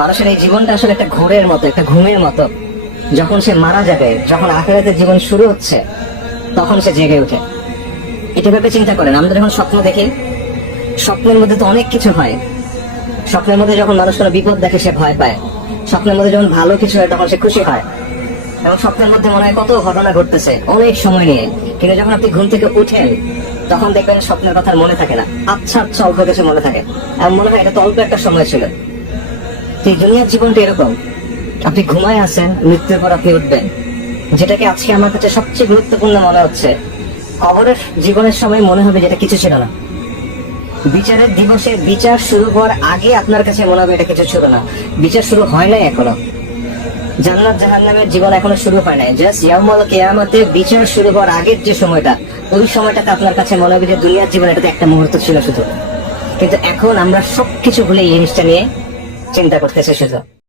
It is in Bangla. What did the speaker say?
মানুষের এই জীবনটা আসলে একটা ঘোরের মতো, একটা ঘুমের মতো। যখন সে মারা যাবে, যখন আখিরাতের জীবন শুরু হচ্ছে, তখন সে জেগে ওঠে। এটা ভেবে চিন্তা করেন, আমরা যখন স্বপ্ন দেখি, স্বপ্নের মধ্যে তো অনেক কিছু হয়। স্বপ্নের মধ্যে যখন মানুষ কোনো বিপদ দেখে সে ভয় পায়, স্বপ্নের মধ্যে যখন ভালো কিছু হয় তখন সে খুশি হয়, এবং স্বপ্নের মধ্যে মনে হয় কত ঘটনা ঘটতেছে অনেক সময় নিয়ে। কিন্তু যখন আপনি ঘুম থেকে উঠেন, তখন দেখবেন স্বপ্নের কথা আর মনে থাকে না। আচ্ছা আচ্ছা অল্প কিছু মনে থাকে, এমন মনে হয় এটা তো অল্প একটা সময় ছিল। তো এই দুনিয়ার জীবনটা এরকম, আপনি ঘুমায় আছেন, মৃত্যুর পর আপনি উঠবেন। যেটাকে আজকে আমার কাছে সবচেয়ে গুরুত্বপূর্ণ মনে হচ্ছে, কবরের জীবনের সময় মনে হবে যেটা কিছু ছিল না। বিচারের দিবসে বিচার শুরু হওয়ার আগে আপনার কাছে মনে হবে এটা কিছু ছিল না। বিচার শুরু হয় নাই এখনো, জান্নাত জাহান্নামের জীবন এখনো শুরু হয় নাই। জাস্ট ইয়াউমুল কিয়ামতে বিচার শুরু হওয়ার আগের যে সময়টা, ওই সময়টাতে আপনার কাছে মনে হবে যে দুনিয়ার জীবন এটাতে একটা মুহূর্ত ছিল শুধু। কিন্তু এখন আমরা সবকিছু ভুলে এই জিনিসটা নিয়ে চিন্তা করতেছি শুধু।